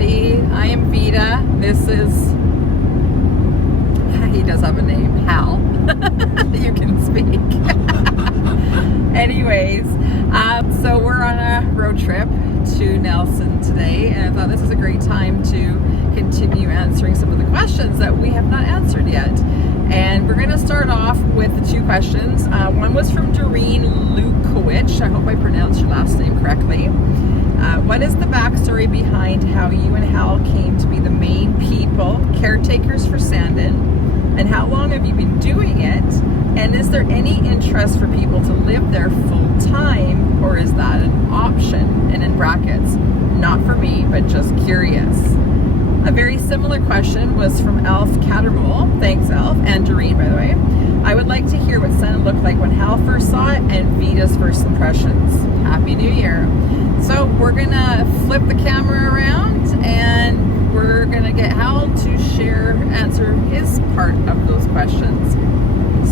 everybody. I am Vita. This is, he does have a name, Hal. You can speak. Anyways, so we're on a road trip to Nelson today, and I thought this is a great time to continue answering some of the questions that we have not answered yet. And we're going to start off with the two questions. One was from Doreen Lukowicz. I hope I pronounced your last name correctly. What is the backstory behind how you and Hal came to be the main people, caretakers for Sandon, and how long have you been doing it? And is there any interest for people to live there full time, or is that an option? And in brackets, not for me, but just curious. A very similar question was from Elf Cattermole. Thanks, Elf. And Doreen, by the way. I would like to hear what Sandon looked like when Hal first saw it and Vita's first impressions. Happy New Year. So we're going to flip the camera around and we're going to get Hal to answer his part of those questions.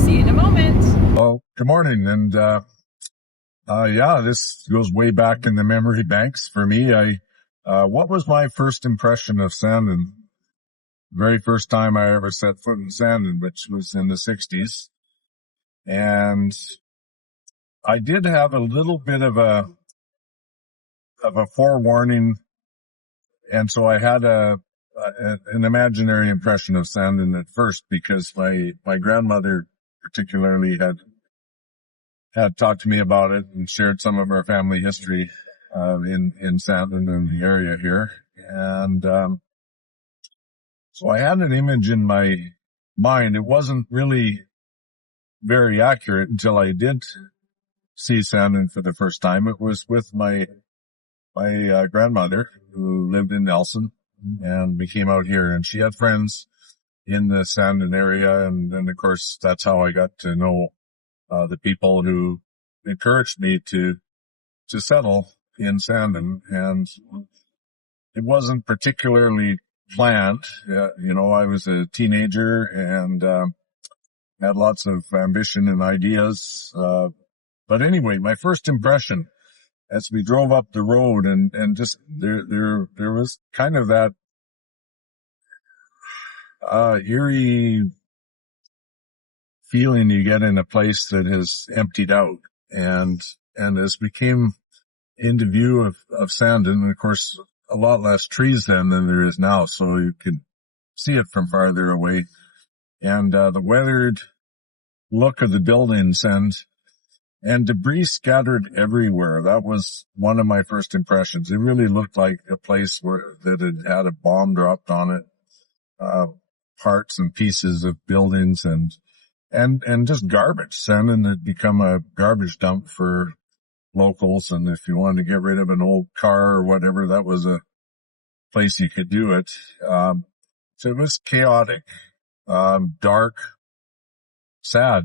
See you in a moment. Well, good morning. And yeah, this goes way back in the memory banks for me. What was my first impression of Sandon? Very first time I ever set foot in Sandon, which was in the 60s. And I did have a little bit of a forewarning. And so I had an imaginary impression of Sandon at first, because my grandmother particularly had talked to me about it and shared some of our family history in Sandon and the area here. And so I had an image in my mind. It wasn't really very accurate until I did see Sandon for the first time. It was with my grandmother, who lived in Nelson, and we came out here, and she had friends in the Sandon area. And then, of course, that's how I got to know the people who encouraged me to settle in Sandon. And it wasn't particularly planned. I was a teenager and had lots of ambition and ideas. But anyway, my first impression as we drove up the road, and just there was kind of that eerie feeling you get in a place that has emptied out. And as we came into view of Sandon, and of course, a lot less trees then than there is now, so you could see it from farther away. And the weathered look of the buildings and debris scattered everywhere. That was one of my first impressions. It really looked like a place that had a bomb dropped on it. Parts and pieces of buildings and just garbage. Sandon had become a garbage dump for locals, and if you wanted to get rid of an old car or whatever, that was a place you could do it. So it was chaotic, dark, sad.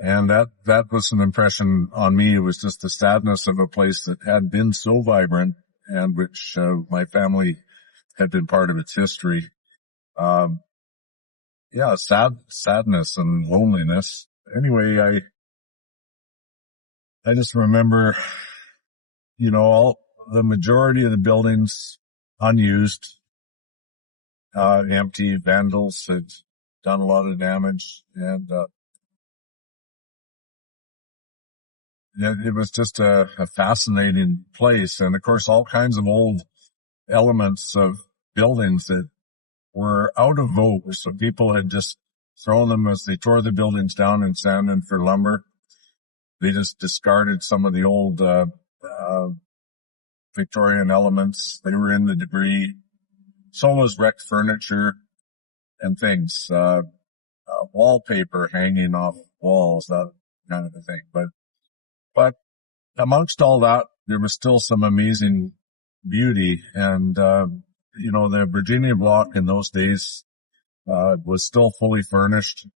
And that was an impression on me. It was just the sadness of a place that had been so vibrant, and which my family had been part of its history. Sadness and loneliness. Anyway, I just remember, the majority of the buildings unused, empty. Vandals had done a lot of damage, and it was just a fascinating place. And of course, all kinds of old elements of buildings that were out of vogue. So people had just thrown them as they tore the buildings down in Sandon for lumber. They just discarded some of the old Victorian elements. They were in the debris. So was wrecked furniture and things, wallpaper hanging off walls, that kind of a thing. But amongst all that, there was still some amazing beauty. And, the Virginia block in those days was still fully furnished.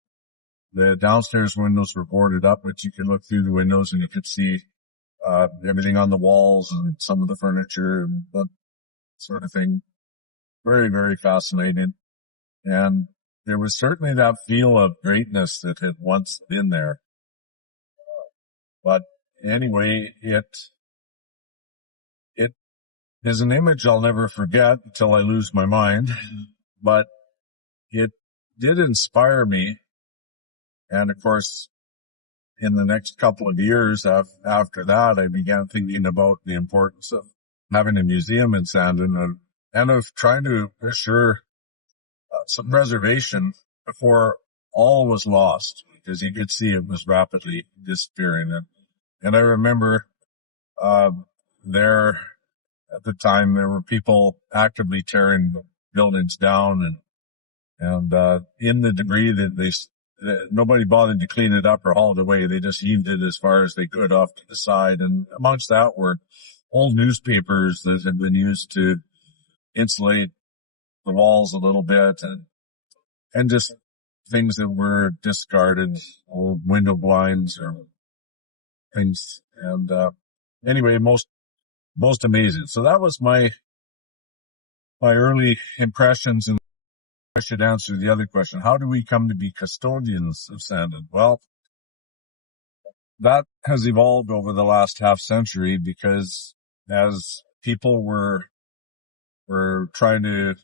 The downstairs windows were boarded up, but you could look through the windows and you could see everything on the walls and some of the furniture and that sort of thing. Very, very fascinating. And there was certainly that feel of greatness that had once been there. But anyway, it is an image I'll never forget until I lose my mind, but it did inspire me. And of course, in the next couple of years after that, I began thinking about the importance of having a museum in Sandon and of trying to assure some preservation before all was lost, because you could see it was rapidly disappearing. And I remember there at the time, there were people actively tearing buildings down and in the debris that nobody bothered to clean it up or haul it away. They just heaved it as far as they could off to the side. And amongst that were old newspapers that had been used to insulate the walls a little bit and just things that were discarded, old window blinds or things. And, anyway, most amazing. So that was my early impressions. And I should answer the other question. How do we come to be custodians of Sandon? Well, that has evolved over the last half century, because as people were trying to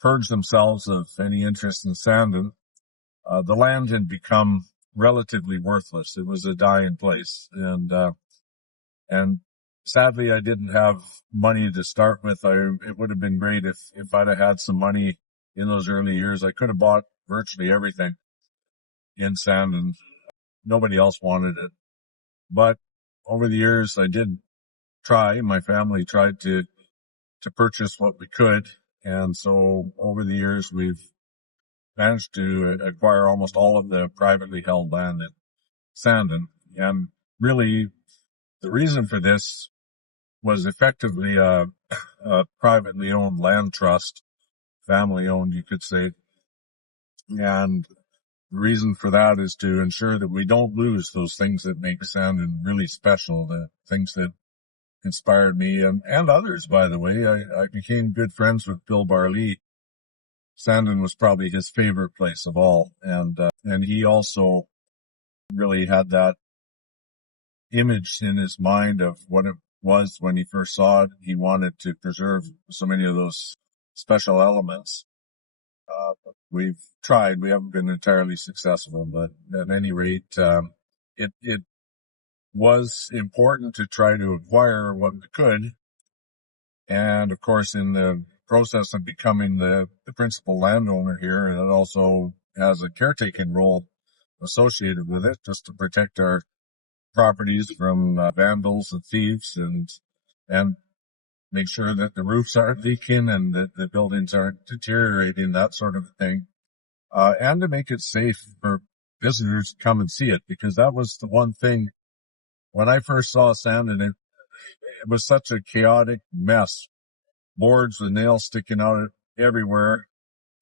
purge themselves of any interest in Sandon, the land had become relatively worthless. It was a dying place. And sadly, I didn't have money to start with. It would have been great if I'd have had some money in those early years. I could have bought virtually everything in Sandon. Nobody else wanted it. But over the years, I did try. My family tried to purchase what we could. And so over the years, we've managed to acquire almost all of the privately held land in Sandon. And really, the reason for this was effectively a privately owned land trust, family owned, you could say. And the reason for that is to ensure that we don't lose those things that make Sandon really special, the things that inspired me and others, by the way. I became good friends with Bill Barley. Sandon was probably his favorite place of all. And he also really had that image in his mind of what it was when he first saw it. He wanted to preserve so many of those special elements. We've tried. We haven't been entirely successful, but at any rate, it was important to try to acquire what we could. And of course, in the process of becoming the principal landowner here, and it also has a caretaking role associated with it, just to protect our properties from vandals and thieves, and make sure that the roofs aren't leaking and that the buildings aren't deteriorating, that sort of thing. And to make it safe for visitors to come and see it, because that was the one thing. When I first saw Sandon, it was such a chaotic mess. Boards with nails sticking out everywhere.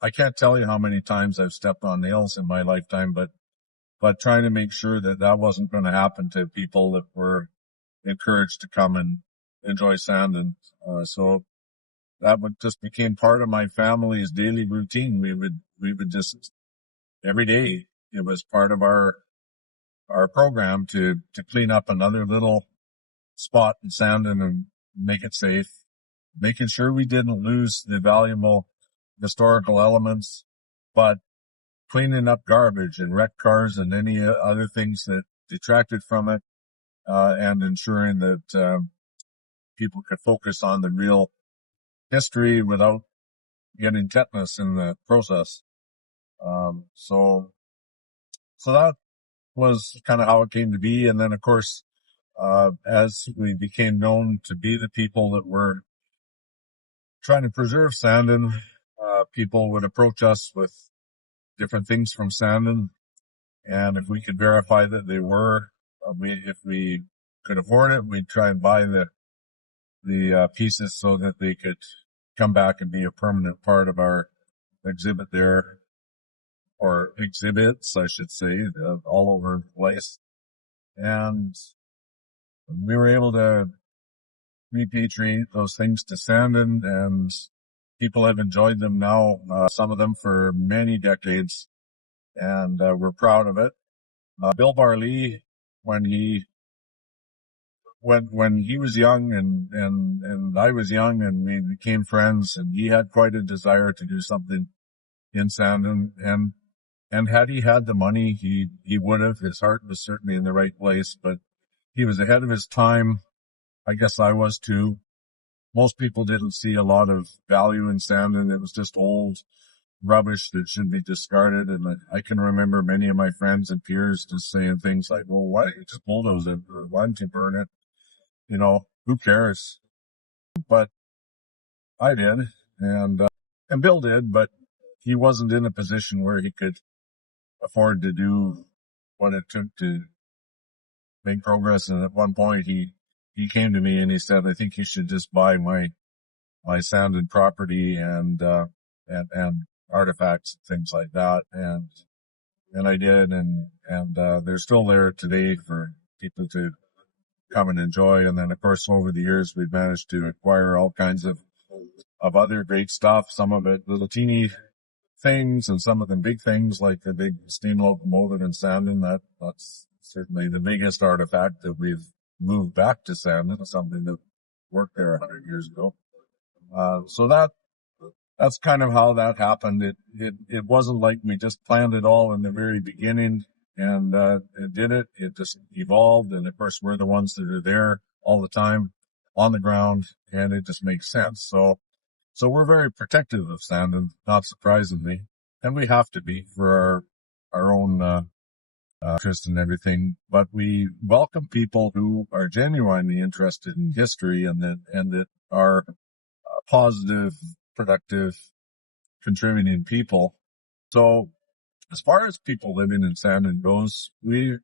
I can't tell you how many times I've stepped on nails in my lifetime, but trying to make sure that that wasn't going to happen to people that were encouraged to come and enjoy Sandon. So that just became part of my family's daily routine. We would just, every day, it was part of our program to clean up another little spot in Sandon and make it safe, making sure we didn't lose the valuable historical elements, but cleaning up garbage and wrecked cars and any other things that detracted from it, and ensuring that people could focus on the real history without getting tetanus in the process. So that was kind of how it came to be. And then, of course, as we became known to be the people that were trying to preserve Sandon, people would approach us with different things from Sandon. And if we could verify that they were, if we could afford it, we'd try and buy the pieces so that they could come back and be a permanent part of our exhibit there, or exhibits, I should say, all over the place. And we were able to repatriate those things to Sandon, and people have enjoyed them now, some of them for many decades, and we're proud of it. Bill Barley, when he when he was young and I was young and we became friends, and he had quite a desire to do something in Sandon, and had he had the money, he would have. His heart was certainly in the right place, but he was ahead of his time. I guess I was too. Most people didn't see a lot of value in Sandon. It was just old rubbish that should be discarded. And I can remember many of my friends and peers just saying things like, well, why don't you just bulldoze it? Or why don't you burn it? Who cares? But I did, and Bill did, but he wasn't in a position where he could afford to do what it took to make progress. And at one point he came to me and he said, I think you should just buy my Sandon property and artifacts and things like that. And I did, and they're still there today for people to come and enjoy. And then of course, over the years, we've managed to acquire all kinds of other great stuff. Some of it little teeny things, and some of them big things, like the big steam locomotive in Sandon. That's certainly the biggest artifact that we've moved back to Sandon, something that worked there 100 years ago. So that's kind of how that happened. It wasn't like we just planned it all in the very beginning and it did it. It just evolved, and of course we're the ones that are there all the time on the ground, and it just makes sense. So we're very protective of Sandon, not surprisingly, and we have to be for our own interest and everything. But we welcome people who are genuinely interested in history and that are positive, productive, contributing people. So as far as people living in Sandon goes, we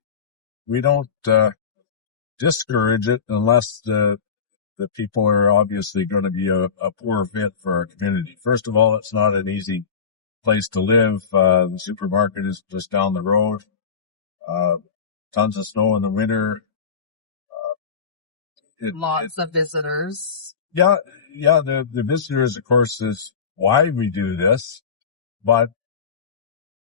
don't discourage it unless the people are obviously going to be a poor fit for our community. First of all, it's not an easy place to live. The supermarket is just down the road. Tons of snow in the winter. Lots of visitors. Yeah, the visitors, of course, is why we do this, but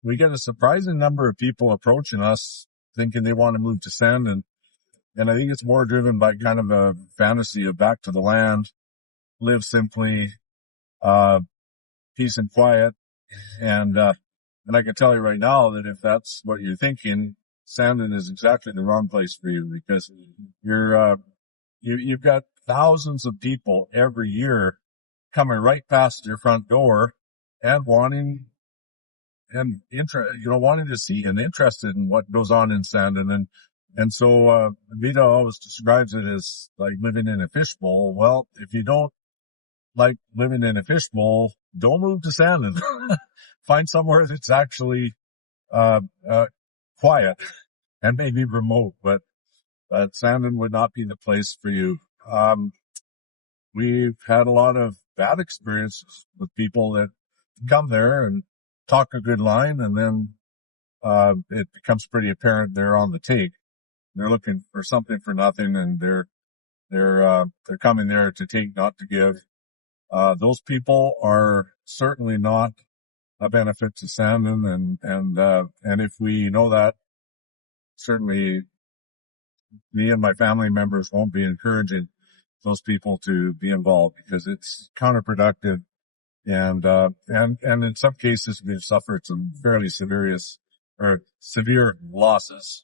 we get a surprising number of people approaching us thinking they want to move to Sandon. And I think it's more driven by kind of a fantasy of back to the land, live simply, peace and quiet. And I can tell you right now that if that's what you're thinking, Sandon is exactly the wrong place for you, because you've got thousands of people every year coming right past your front door and wanting to see and interested in what goes on in Sandon. And so, Vita always describes it as like living in a fishbowl. Well, if you don't like living in a fishbowl, don't move to Sandon. Find somewhere that's actually, quiet and maybe remote, but Sandon would not be the place for you. We've had a lot of bad experiences with people that come there and talk a good line, and then it becomes pretty apparent they're on the take. They're looking for something for nothing, and they're coming there to take, not to give. Those people are certainly not a benefit to Sandon, and if we know that, certainly me and my family members won't be encouraging those people to be involved, because it's counterproductive. And in some cases we've suffered some fairly severe losses.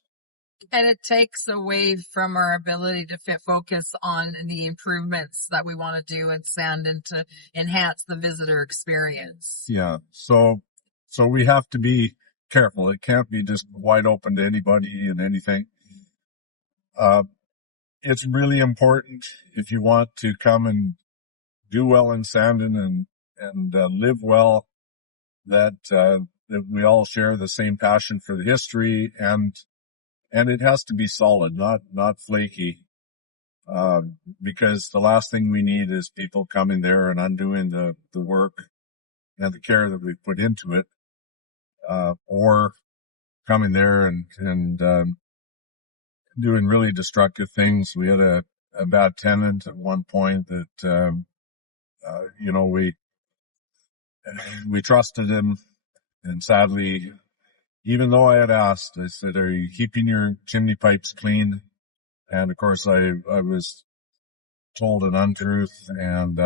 And it takes away from our ability to focus on the improvements that we want to do in Sandon to enhance the visitor experience. Yeah. So we have to be careful. It can't be just wide open to anybody and anything. It's really important, if you want to come and do well in Sandon and live well, that we all share the same passion for the history, and it has to be solid, not flaky, because the last thing we need is people coming there and undoing the work and the care that we put into it, or coming there and doing really destructive things. We had a bad tenant at one point that, we trusted him, and sadly, even though I had asked, I said, are you keeping your chimney pipes clean? And of course I was told an untruth, and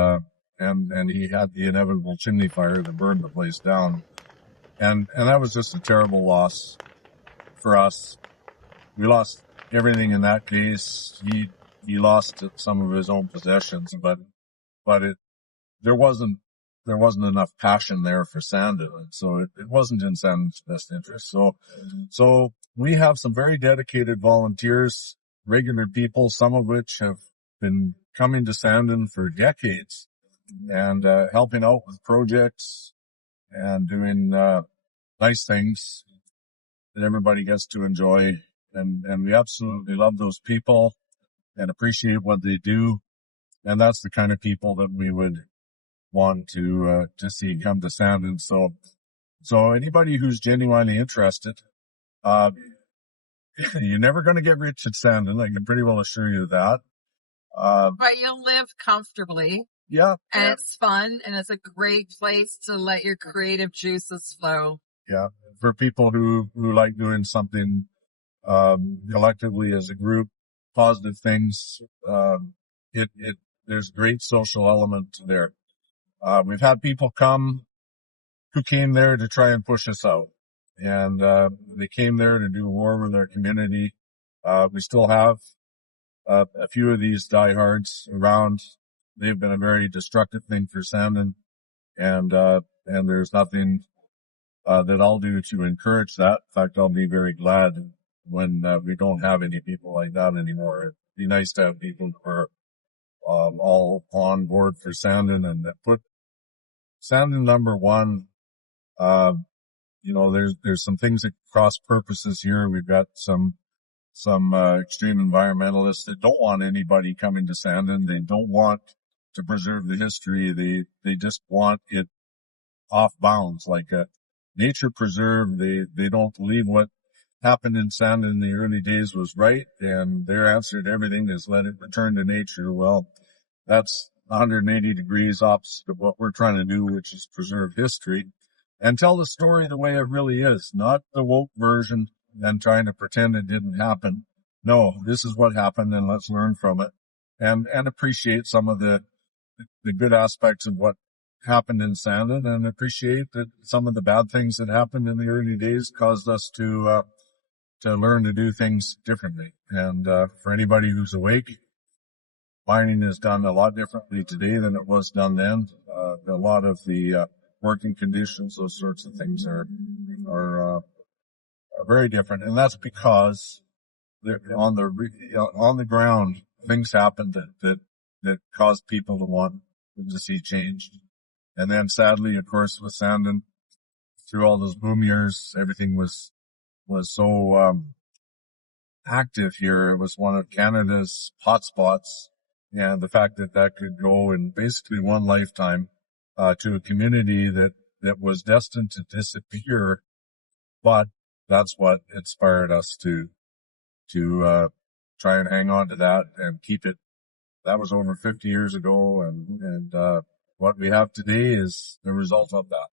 he had the inevitable chimney fire that burned the place down. And that was just a terrible loss for us. We lost everything in that case. He lost some of his own possessions, but there wasn't enough passion there for Sandon, and so it wasn't in Sandon's best interest. So we have some very dedicated volunteers, regular people, some of which have been coming to Sandon for decades and helping out with projects and doing nice things that everybody gets to enjoy. And we absolutely love those people and appreciate what they do. And that's the kind of people that we would want to see come to Sandon. So anybody who's genuinely interested, you're never going to get rich at Sandon. I can pretty well assure you that. But you'll live comfortably. Yeah. And it's fun, and it's a great place to let your creative juices flow. Yeah. For people who like doing something collectively as a group, positive things, there's great social element there. We've had people come who came there to try and push us out, and they came there to do war with our community. We still have a few of these diehards around. They've been a very destructive thing for Sandon, and there's nothing that I'll do to encourage that. In fact, I'll be very glad when we don't have any people like that anymore. It'd be nice to have people who are all on board for Sandon and that put Sandon number one. There's some things that cross purposes here. We've got some extreme environmentalists that don't want anybody coming to Sandon. They don't want to preserve the history. They just want it off bounds, like a nature preserve. They don't believe what happened in Sandon in the early days was right, and their answer to everything is let it return to nature. Well, that's 180 degrees opposite of what we're trying to do, which is preserve history and tell the story the way it really is, not the woke version and trying to pretend it didn't happen. No, this is what happened, and let's learn from it and appreciate some of the good aspects of what happened in Sandon, and appreciate that some of the bad things that happened in the early days caused us to learn to do things differently. And for anybody who's awake, mining is done a lot differently today than it was done then. A lot of the working conditions, those sorts of things are very different, and that's because on the ground things happened that caused people to want to see change. And then sadly, of course, with Sandon, through all those boom years, everything was so active here. It was one of Canada's hotspots, and the fact that could go in basically one lifetime to a community that was destined to disappear, but that's what inspired us to try and hang on to that and keep it. That was over 50 years ago, and what we have today is the result of that.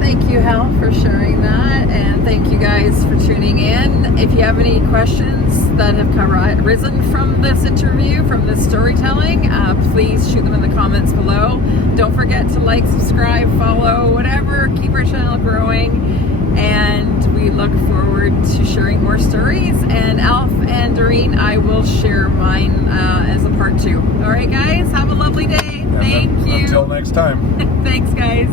Thank you, Hal, for sharing that, and thank you guys for tuning in. If you have any questions that have risen from this interview, from this storytelling, please shoot them in the comments below. Don't forget to like, subscribe, follow, whatever. Keep our channel growing, and we look forward to sharing more stories. And Alf and Doreen, I will share mine as a part 2. All right, guys, have a lovely day. Thank you. Until next time. Thanks, guys.